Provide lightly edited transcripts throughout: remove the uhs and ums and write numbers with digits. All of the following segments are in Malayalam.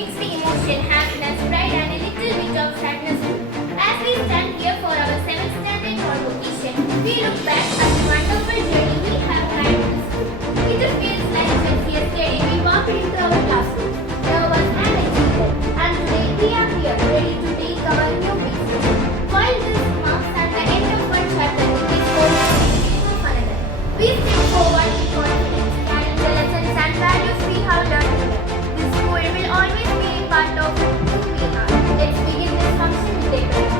mixed emotion, happiness, pride, and a little bit of sadness too. As we stand here for our 7th standard convocation, we look back at the wonderful journey we have had in school. It feels like just yesterday we walked into our classroom. There was an excitement, and today we are here, ready to take our new business. While this marks at the end of one chapter, it is only the beginning of another. We step forward with confidence, carrying the lessons and values we have learned here. This school will always be a part of who we are. Let's begin this function with a prayer.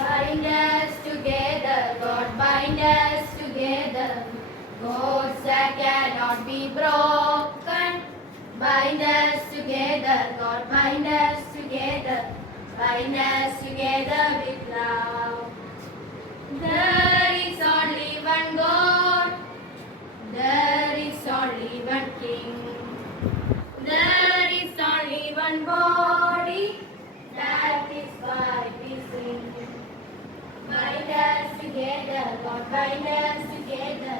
Bind us together, God, bind us together. Cords that cannot be broken. Bind us together, God, bind us together. Bind us together with love. There is only one God. There is only one King. There is only one body. That is why we sing. Bind us together, God, bind us together.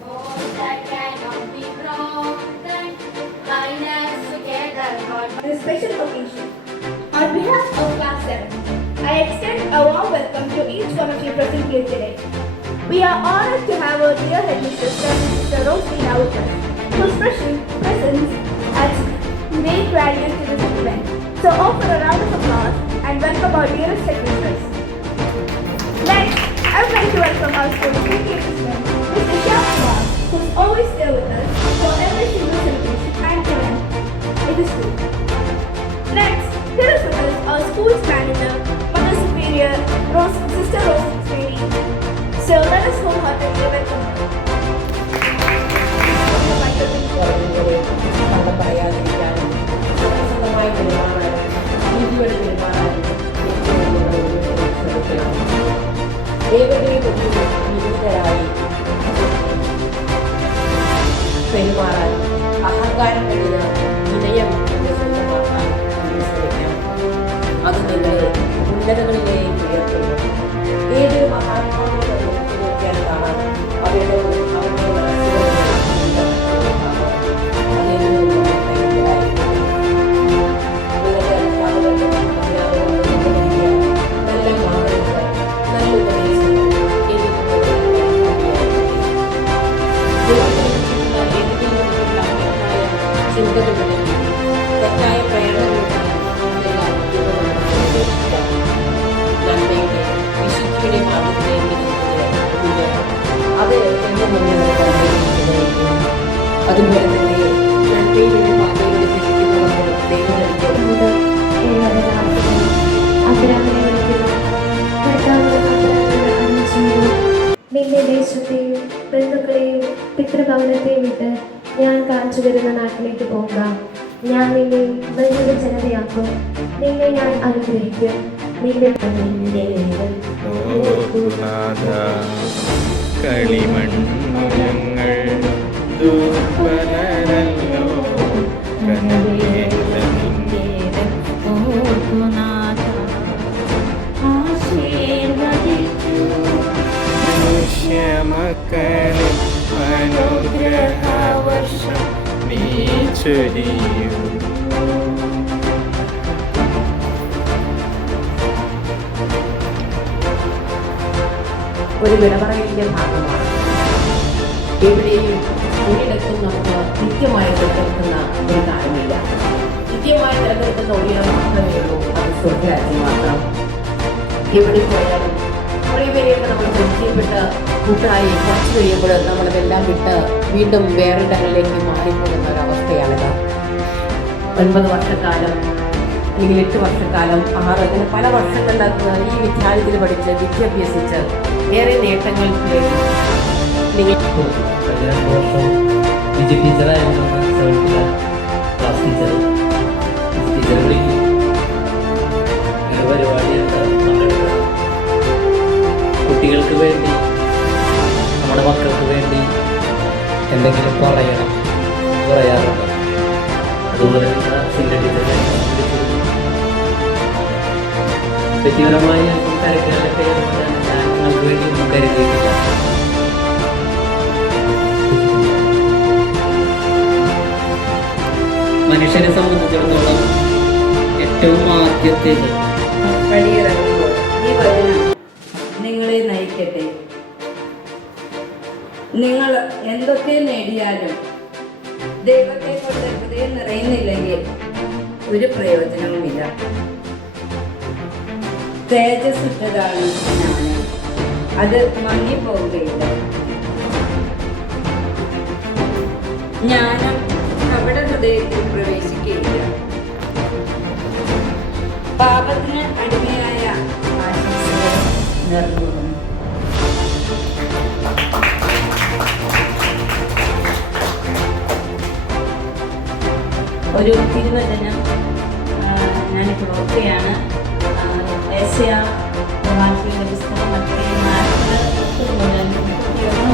Bonds that cannot be broken. Bind us together, God. This special occasion. On behalf of Class 7, I extend a warm welcome to each one of you present here today. We are honored to have our dear headmistress, Mr. Roslina with us, whose presence adds great value to this event. So offer a round of applause and welcome our dearest headmistress. Next, I would like to welcome our school's PTA assistant, Mr. Shyam, who's always there with us for every single celebration and event in the school. Next, here is with us our school's manager, Mother Superior, Sister Rose Mary. So let us wholeheartedly welcome her. പെരുമാറാൻ അഹങ്കാരം കഴിഞ്ഞ വിനയം സ്വന്തമാക്കാൻ ശ്രമിക്കാം. അത് നിങ്ങളെ ഉന്നതങ്ങളിലേക്ക് ഉയർത്തുന്നു. ഏതൊരു മഹാത്മാവിനെ നോക്കിയാൽ കാണാം അവരുടെ തെറ്റായ നന്മയുടെ വിശുദ്ധിയുടെ മാർഗത്തിലേക്ക് അത് എന്റെ മുന്നിൽ അതുപോലെ തന്നെ നന്മയുടെ പാതയിലൂടെ ചിന്തിക്കുന്നവർക്ക് നിന്റെ ദേശത്തെയും ബന്ധുക്കളെയും പിതൃഭവനത്തെയും വിട്ട് ഞാൻ കാണിച്ചു തരുന്ന നാട്ടിലേക്ക് പോവുക. ഞാൻ നിന്നെ വലിയൊരു ജനതയാക്കും. നിന്നെ ഞാൻ അനുഗ്രഹിക്കും. നിന്റെ കളിമണ്ണു ഞങ്ങൾ ദുർബലരല്ലോ മക്കളെ അനുഗ്രഹവർഷം നീ ചൊരിയൂ. ഒരു വിടപറയലിന്റെ ഭാഗമാണ്. എവിടെയും ഒരിടത്തും നമുക്ക് നിത്യമായി നിലനിൽക്കുന്ന ഒരു കാര്യമില്ല. നിത്യമായി നിലനിൽക്കുന്ന ഒരിടം മാത്രമേ ഉള്ളൂ, അത് സ്വർഗരാജ്യം മാത്രം. എവിടെ പോയാലും കുറേ പേരെയൊക്കെ നമ്മൾ പരിചയപ്പെട്ട കൂട്ടായി കുറച്ച് കഴിയുമ്പോൾ നമ്മളതെല്ലാം വിട്ട് വീണ്ടും വേറിടങ്ങളിലേക്ക് മാറിപ്പോകുന്ന ഒരവസ്ഥയാണിത്. 9 വർഷക്കാലം അല്ലെങ്കിൽ 8 വർഷക്കാലം 6 അങ്ങനെ പല വർഷങ്ങളിലൊക്കെ ഈ വിദ്യാലയത്തിൽ പഠിച്ച് വിദ്യാഭ്യസിച്ച് ഏറെ നേട്ടങ്ങൾ കഴിഞ്ഞ വർഷം വിജി ടീച്ചറായിരുന്നു ക്ലാസ് ടീച്ചർ. ടീച്ചർ വിളിക്കും, ഇങ്ങനെ പരിപാടിയുണ്ട്, പങ്കെടുക്കുക. കുട്ടികൾക്ക് വേണ്ടി, നമ്മുടെ മക്കൾക്ക് വേണ്ടി എന്തെങ്കിലും പറയാറുണ്ട്. അതുപോലെ സിനിമ ടീച്ചറെ വ്യക്തിപരമായി കാര്യങ്ങളൊക്കെ ഞാൻ നിങ്ങൾക്ക് വേണ്ടി ഒന്നും കരുതിയിട്ടില്ല. സംബന്ധിച്ചിടത്തോളം ഏറ്റവും ആദ്യത്തേത് പടിയിറങ്ങുമ്പോൾ ഈ വചനം നിങ്ങളെ നയിക്കട്ടെ. നിങ്ങൾ എന്തൊക്കെ നേടിയാലും ദൈവത്തെ കൊണ്ട് ഹൃദയം നിറയുന്നില്ലെങ്കിൽ ഒരു പ്രയോജനവുമില്ല. തേജസ്സുറ്റതാണ് ജ്ഞാനം, അത് മങ്ങിപ്പോവുകയില്ല. ജ്ഞാനം അവിടെ ഹൃദയത്തിൽ പ്രവേശിക്കുകയില്ല. പാപത്തിന് അടിമയായ ആശംസകൾ നിറഞ്ഞു. ഒരു തിരുവചനം ഞാനിപ്പോൾ ഓർക്കുകയാണ്. ഏശയ്യാ പ്രവാചകന്റെ പുസ്തകം 40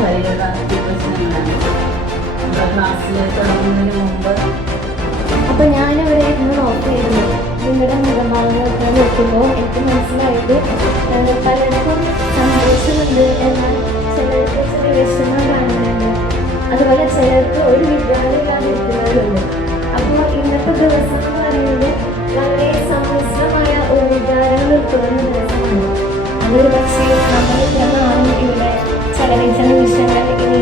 വരെയുള്ള തിരുവചനങ്ങളാണ്. നമ്മുടെ ക്ലാസ്സിൽ തുടങ്ങുന്നതിന് മുമ്പ് അപ്പോൾ ഞാനവിടെ ഇരുന്ന് നോക്കിയിരുന്നു. നിങ്ങളുടെ മുഖഭാവങ്ങളൊക്കെ നോക്കുമ്പോൾ എനിക്ക് മനസ്സിലായത് പലർക്കും സന്തോഷമുണ്ട്, എന്നാൽ ചിലർക്ക് ചെറിയ വിഷമം കാണുന്നുണ്ട്. അതുപോലെ ചിലർക്ക് ഒരു വിദ്യാലയമില്ലാതെ ഇരിക്കുന്നവരുണ്ട്. അപ്പോൾ ഇന്നത്തെ ദിവസം എന്ന് പറയുന്നത് വളരെ സമ്മിശ്രമായ ഒരു വികാരങ്ങൾ ഉൾക്കൊള്ളുന്ന ദിവസമാണ്. അതൊരു പക്ഷേ നമ്മൾ ഇത്രനാളും ഇവിടെ ചെലവഴിച്ച നിമിഷങ്ങൾ ഇനി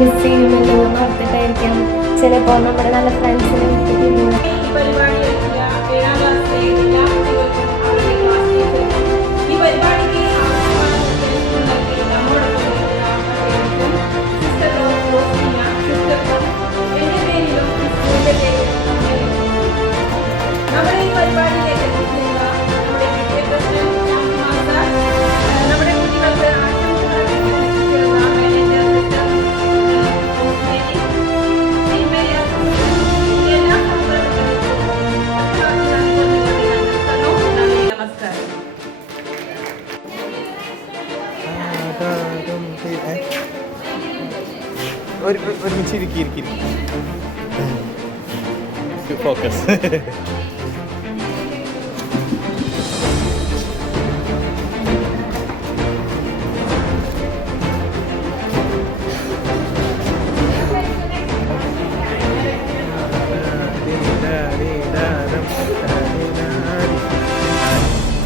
മിസ് ചെയ്യുമല്ലോ എന്ന് ഓർത്തിട്ടായിരിക്കാം ചിലപ്പോൾ നമ്മുടെ നല്ല ഫ്രണ്ട്സിനെ വിട്ടിട്ടില്ല. ഈ പരിപാടിയിലെത്തിയ 7ാം ക്ലാസ്സിലെ എല്ലാ കുട്ടികൾക്കും അവരുടെ ക്ലാസ് ടീച്ചർക്കും ഈ പരിപാടിക്ക് ആവശ്യമായ നിർദ്ദേശങ്ങൾ നൽകി നമ്മോടൊപ്പം സിസ്റ്റർ റോസ്മീന, സിസ്റ്റർക്കും എൻ്റെ പേരിലും സ്കൂളിൻ്റെ പേരിലും നമ്മുടെ ഈ പരിപാടിയിലേക്ക് എത്തിച്ചേരുക നമ്മുടെ പ്രസിഡന്റ് മാസ്റ്റർ, നമ്മുടെ കുട്ടികൾക്ക് ആശംസകൾ എത്തിച്ചേർന്ന മാനേജർ സിസ്റ്റർ ഒരുമിച്ച് ഇരിക്കി ഫോക്കസ്.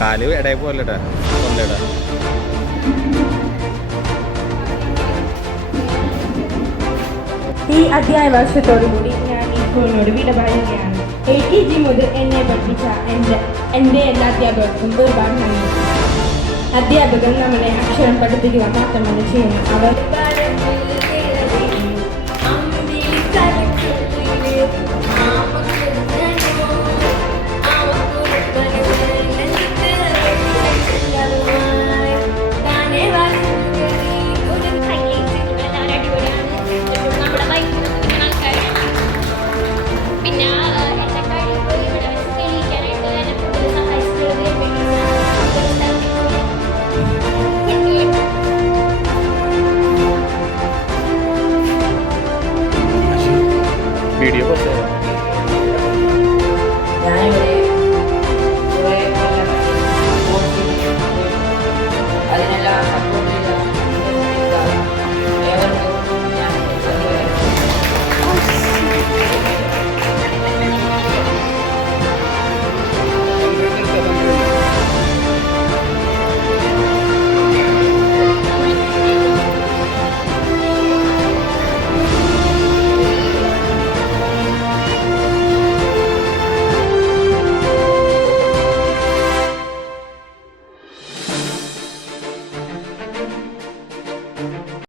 കാല് ഇടയിൽ പോലെടാ കൊല്ലടാ. ഈ അധ്യായ വർഷത്തോടുകൂടി ഞാൻ ഈ സ്കൂളിനോട് വിട പറയുകയാണ്. LKG മുതൽ എന്നെ പഠിപ്പിച്ച എൻ്റെ എല്ലാ അധ്യാപകർക്കും ഒരുപാട് നന്ദി. അധ്യാപകർ നമ്മളെ അക്ഷരം പഠിപ്പിക്കുക മാത്രമല്ല ചെയ്യുന്നു. അവർ